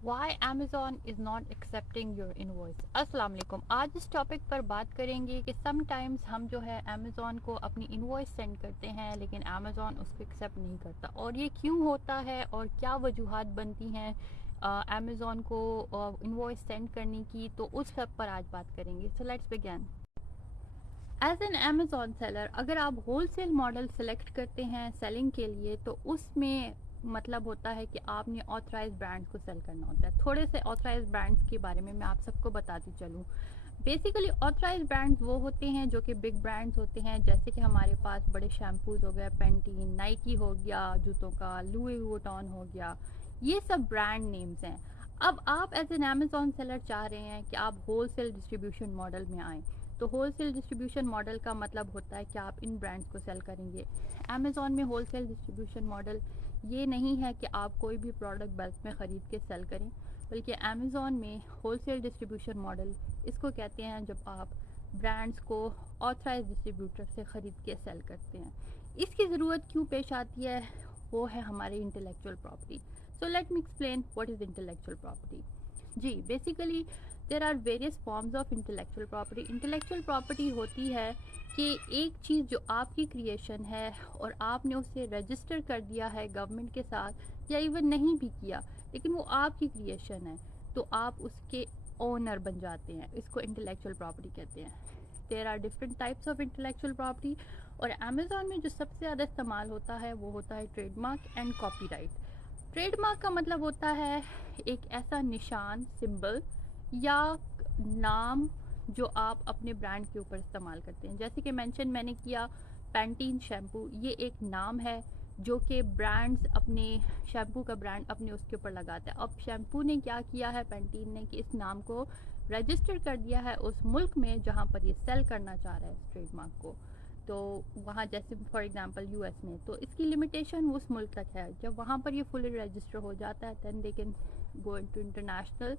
Why Amazon is not accepting your invoice. अस्सलाम वालेकुम। आज इस टॉपिक पर बात करेंगे कि समटाइम्स हम जो है Amazon को अपनी इनवॉइस सेंड करते हैं लेकिन Amazon उसको एक्सेप्ट नहीं करता, और ये क्यों होता है और क्या वजूहात बनती हैं Amazon को इनवॉइस सेंड करने की, तो उस सब पर आज बात करेंगे। So let's begin. As an Amazon seller, अगर आप होल सेल मॉडल सेलेक्ट करते हैं सेलिंग के लिए, तो उसमें मतलब होता है कि आपने ऑथराइज ब्रांड्स को सेल करना होता है। थोड़े से ऑथराइज ब्रांड्स के बारे में मैं आप सबको बताती चलूँ। बेसिकली ऑथराइज ब्रांड्स वो होते हैं जो कि बिग ब्रांड्स होते हैं, जैसे कि हमारे पास बड़े शैम्पूज़ हो गए, पेंटीन, नाइकी हो गया जूतों का, लुई वुइटन हो गया, ये सब ब्रांड नेम्स हैं। अब आप एज एन अमेज़ॉन सेलर चाह रहे हैं कि आप होल सेल डिस्ट्रीब्यूशन मॉडल में आएँ, तो होल सेल डिस्ट्रीब्यूशन मॉडल का मतलब होता है कि आप इन ब्रांड्स को सेल करेंगे। अमेज़ॉन में होल सेल डिस्ट्रीब्यूशन मॉडल ये नहीं है कि आप कोई भी प्रोडक्ट बल्क में ख़रीद के सेल करें, बल्कि अमेज़ॉन में होल सेल डिस्ट्रीब्यूशन मॉडल इसको कहते हैं जब आप ब्रांड्स को ऑथराइज डिस्ट्रीब्यूटर से ख़रीद के सेल करते हैं। इसकी ज़रूरत क्यों पेश आती है, वो है हमारे intellectual property. So let me explain what is intellectual property. जी, basically there are various forms of intellectual property. Intellectual property होती है कि एक चीज़ जो आपकी क्रिएशन है और आपने उसे रजिस्टर कर दिया है गवर्नमेंट के साथ, या इवन नहीं भी किया लेकिन वो आपकी क्रिएशन है, तो आप उसके ओनर बन जाते हैं। इसको इंटेलेक्चुअल प्रॉपर्टी कहते हैं। There are different types of intellectual property, और अमेज़ॉन में जो सबसे ज़्यादा इस्तेमाल होता है वो होता है ट्रेडमार्क एंड कॉपीराइट। ट्रेडमार्क का मतलब होता है एक ऐसा निशान, सिंबल या नाम जो आप अपने ब्रांड के ऊपर इस्तेमाल करते हैं। जैसे कि मेंशन मैंने किया पैंटीन शैम्पू, ये एक नाम है जो कि ब्रांड्स अपने शैम्पू का ब्रांड अपने उसके ऊपर लगाता है। अब शैम्पू ने क्या किया है, पैंटीन ने, कि इस नाम को रजिस्टर कर दिया है उस मुल्क में जहाँ पर ये सेल करना चाह रहा है इस ट्रेडमार्क को। तो वहाँ जैसे फॉर एग्जांपल यूएस में, तो इसकी लिमिटेशन उस मुल्क तक है। जब वहाँ पर ये फुली रजिस्टर हो जाता है then they can go into international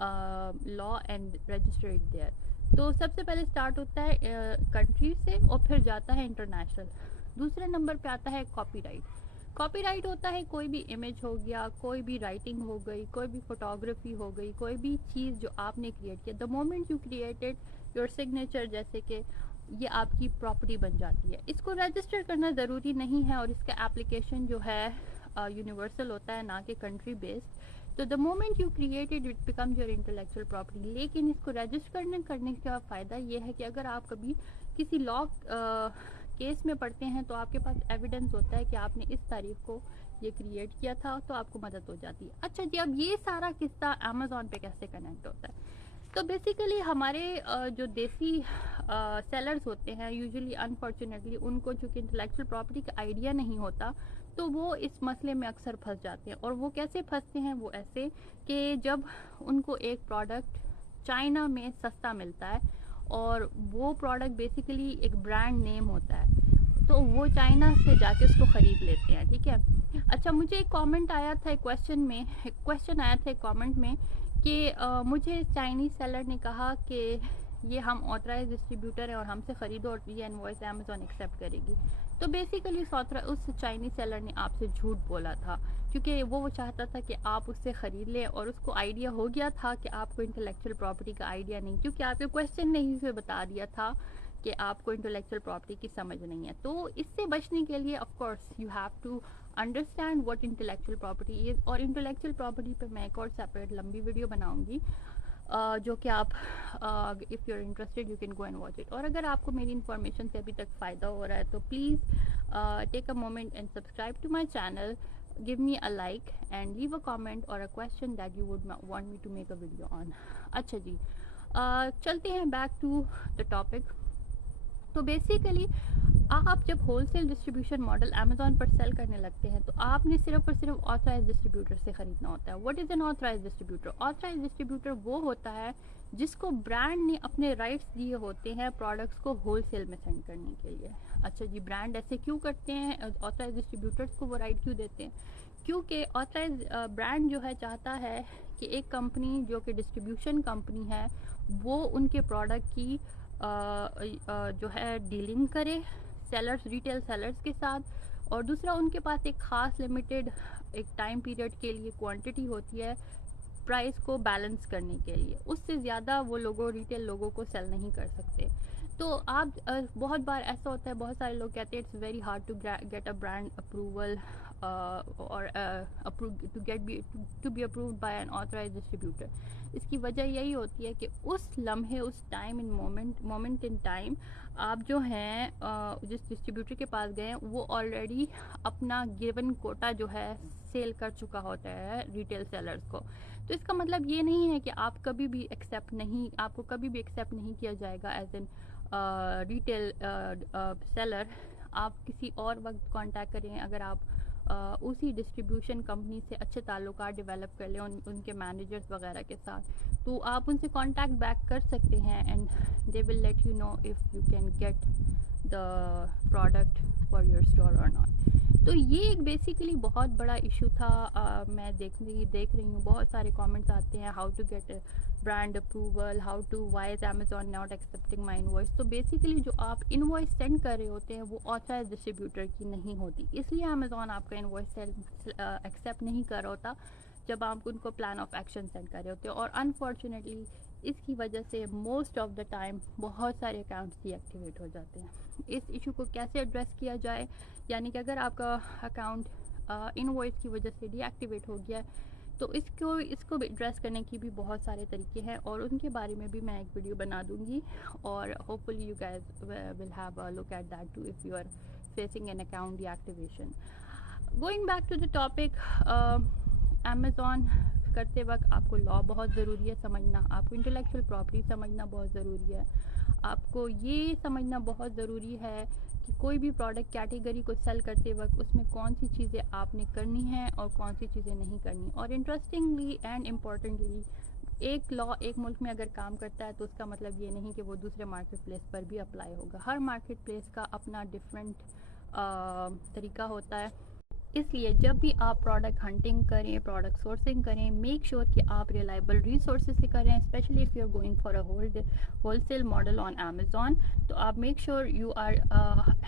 law and register it there. तो सबसे पहले स्टार्ट होता है कंट्री से और फिर जाता है इंटरनेशनल। दूसरे नंबर पे आता है कॉपीराइट। कॉपीराइट होता है कोई भी इमेज हो गया, कोई भी राइटिंग हो गई, कोई भी फोटोग्राफी हो गई, कोई भी चीज़ जो आपने क्रिएट किया, the moment you created your signature, जैसे कि ये आपकी प्रॉपर्टी बन जाती है। इसको रजिस्टर करना ज़रूरी नहीं है और इसका एप्लीकेशन जो है यूनिवर्सल होता है, ना कि कंट्री बेस्ड। तो the moment you created it becomes your intellectual property. लेकिन इसको रजिस्टर करने का फ़ायदा ये है कि अगर आप कभी किसी लॉ केस में पढ़ते हैं तो आपके पास एविडेंस होता है कि आपने इस तारीख को ये क्रिएट किया था, तो आपको मदद हो जाती है। अच्छा जी, अब ये सारा किस्सा अमेज़ॉन पे कैसे कनेक्ट होता है? तो बेसिकली हमारे जो देसी सेलर्स होते हैं, यूजुअली अनफॉर्चुनेटली उनको चूँकि इंटेलेक्चुअल प्रॉपर्टी का आइडिया नहीं होता, तो वो इस मसले में अक्सर फंस जाते हैं। और वो कैसे फंसते हैं, वो ऐसे कि जब उनको एक प्रोडक्ट चाइना में सस्ता मिलता है और वो प्रोडक्ट बेसिकली एक ब्रांड नेम होता है, तो वो चाइना से जाके उसको ख़रीद लेते हैं। ठीक है। अच्छा, मुझे एक कमेंट आया था, एक क्वेश्चन आया था एक कमेंट में कि मुझे चाइनीज़ सेलर ने कहा कि ये हम ऑथराइज डिस्ट्रीब्यूटर हैं और हमसे ख़रीदो और ये इनवॉइस अमेज़ॉन एक्सेप्ट करेगी। तो बेसिकली उस चाइनीज़ सेलर ने आपसे झूठ बोला था, क्योंकि वो चाहता था कि आप उससे ख़रीद लें, और उसको आइडिया हो गया था कि आपको इंटेलेक्चुअल प्रॉपर्टी का आइडिया नहीं, क्योंकि आपके क्वेश्चन ने ही उसे बता दिया था कि आपको इंटेलेक्चुअल प्रॉपर्टी की समझ नहीं है। तो इससे बचने के लिए of course you have to understand what intellectual property is. और इंटेलेक्चुअल प्रॉपर्टी पे मैं एक और सेपरेट लंबी वीडियो बनाऊंगी, जो कि आप if you are interested you can go and watch it. और अगर आपको मेरी इन्फॉर्मेशन से अभी तक फ़ायदा हो रहा है तो please take a moment and subscribe to my channel, give me a like and leave a comment or a question that you would want me to make a video on. अच्छा जी, चलते हैं बैक टू द टॉपिक। तो basically आप जब wholesale distribution model Amazon पर cell करने लगते हैं तो आपने सिर्फ और सिर्फ ऑथराइज डिस्ट्रीब्यूटर से ख़रीदना होता है। What is an authorize distributor? Authorize distributor वो होता है जिसको ब्रांड ने अपने राइट्स दिए होते हैं प्रोडक्ट्स को होलसेल में सेंड करने के लिए। अच्छा जी, ब्रांड ऐसे क्यों करते हैं, ऑथराइज डिस्ट्रीब्यूटर्स को वो राइट क्यों देते हैं? क्योंकि ऑथराइज ब्रांड जो है चाहता है कि एक कंपनी जो कि डिस्ट्रीब्यूशन कंपनी है वो उनके प्रोडक्ट की जो है डीलिंग करे सेलर्स, रिटेल सेलर्स के साथ, और दूसरा उनके पास एक ख़ास लिमिटेड एक टाइम पीरियड के लिए क्वांटिटी होती है پرائس کو بیلنس کرنے کے لیے. اس سے زیادہ وہ لوگوں ریٹیل لوگوں کو سیل نہیں کر سکتے. تو آپ بہت بار ایسا ہوتا ہے, بہت سارے لوگ کہتے ہیں it's very hard to get a brand approval اور to be approved by an authorised distributor. اس کی وجہ یہی ہوتی ہے کہ اس لمحے, اس time in moment in time آپ جو ہیں جس ڈسٹریبیوٹر کے پاس گئے ہیں وہ آلریڈی اپنا گیون کوٹا جو ہے سیل کر چکا ہوتا ہے ریٹیل سیلرز کو. تو اس کا مطلب یہ نہیں ہے کہ آپ کو کبھی بھی ایکسیپٹ نہیں کیا جائے گا ایز این ریٹیل سیلر. آپ کسی اور وقت کانٹیکٹ کریں, اگر آپ اسی ڈسٹریبیوشن کمپنی سے اچھے تعلقات ڈیولپ کر لیں ان کے مینیجرز وغیرہ کے ساتھ, تو آپ ان سے کانٹیکٹ بیک کر سکتے ہیں and they will let you know if you can get the product for your store or not. تو یہ ایک بیسیکلی بہت بڑا ایشو تھا. میں دیکھ رہی ہوں بہت سارے کامنٹس آتے ہیں, how to get brand approval, how to why is Amazon not accepting my invoice. تو بیسیکلی جو آپ انوائس سینڈ کر رہے ہوتے ہیں وہ آتھرائز ڈسٹریبیوٹر کی نہیں ہوتی, اس لیے امیزون آپ کا انوائس ایکسیپٹ نہیں کر رہا ہوتا جب آپ ان کو پلان آف ایکشن سینڈ کر رہے ہوتے ہیں. اور انفارچونیٹلی اس کی وجہ سے موسٹ آف دا ٹائم بہت سارے اکاؤنٹس ڈی ایکٹیویٹ ہو جاتے ہیں. اس ایشو کو کیسے ایڈریس کیا جائے, یعنی کہ اگر آپ کا اکاؤنٹ انوائس کی وجہ سے ڈی ایکٹیویٹ ہو گیا ہے تو اس کو ایڈریس کرنے کی بھی بہت سارے طریقے ہیں, اور ان کے بارے میں بھی میں ایک ویڈیو بنا دوں گی, اور hopefully you guys will have a look at that too if you are facing an account deactivation. Going back to the topic, Amazon کرتے وقت آپ کو لا بہت ضروری ہے سمجھنا, آپ کو انٹلیکچوئل پراپرٹی سمجھنا بہت ضروری ہے, آپ کو یہ سمجھنا بہت ضروری ہے کہ کوئی بھی پروڈکٹ کیٹیگری کو سیل کرتے وقت اس میں کون سی چیزیں آپ نے کرنی ہیں اور کون سی چیزیں نہیں کرنی. اور انٹرسٹنگلی اینڈ امپورٹنٹلی, ایک لا ایک ملک میں اگر کام کرتا ہے تو اس کا مطلب یہ نہیں کہ وہ دوسرے مارکیٹ پلیس پر بھی اپلائی ہوگا. ہر مارکیٹ پلیس کا اپنا ڈفرینٹ طریقہ ہوتا ہے. اس لیے جب بھی آپ پروڈکٹ ہنٹنگ کریں, پروڈکٹ سورسنگ کریں, میک شیور کہ آپ ریلائبل ریسورسز سے کریں, especially if you are going for a wholesale model on Amazon. تو آپ make sure you are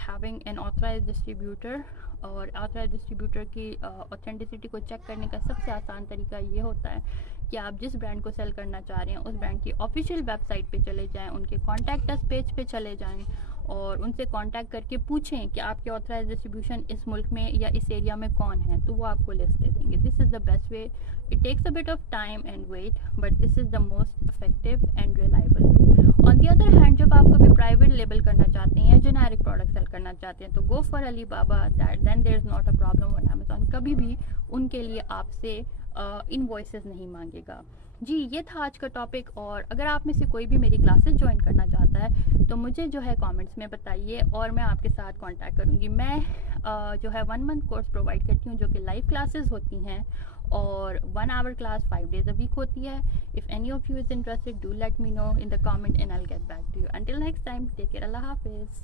having an authorised distributor. اور آتھرائز ڈسٹریبیوٹر کی اوتھینٹسٹی کو چیک کرنے کا سب سے آسان طریقہ یہ ہوتا ہے کہ آپ جس برانڈ کو سیل کرنا چاہ رہے ہیں اس برانڈ کی آفیشیل ویب سائٹ پہ چلے جائیں, ان کے کانٹیکٹ اس پیج پہ چلے جائیں اور ان سے کانٹیکٹ کر کے پوچھیں کہ آپ کے آتھرائز ڈسٹریبیوشن اس ملک میں یا اس ایریا میں کون ہیں, تو وہ آپ کو لسٹ دے دیں گے. This is the best way. It takes a bit of time and wait, but this is the most effective and reliable way. On the other hand, جب آپ کبھی پرائیویٹ لیبل کرنا چاہتے ہیں یا جنیرک پروڈکٹ سیل کرنا چاہتے ہیں تو گو for Alibaba, then there is not a problem on Amazon. کبھی بھی ان کے لیے آپ سے انوائسز نہیں مانگے گا. جی یہ تھا آج کا ٹاپک, اور اگر آپ میں سے کوئی بھی میری کلاسز جوائن کرنا چاہتا ہے تو مجھے جو ہے کامنٹس میں بتائیے اور میں آپ کے ساتھ کانٹیکٹ کروں گی. میں جو ہے 1 month کورس پرووائڈ کرتی ہوں جو کہ لائیو کلاسز ہوتی ہیں اور 1 hour class 5 days a week ہوتی ہے. If any of you is interested, do let me know in the comment and I'll get back to you. Until next time, take care. اللہ حافظ.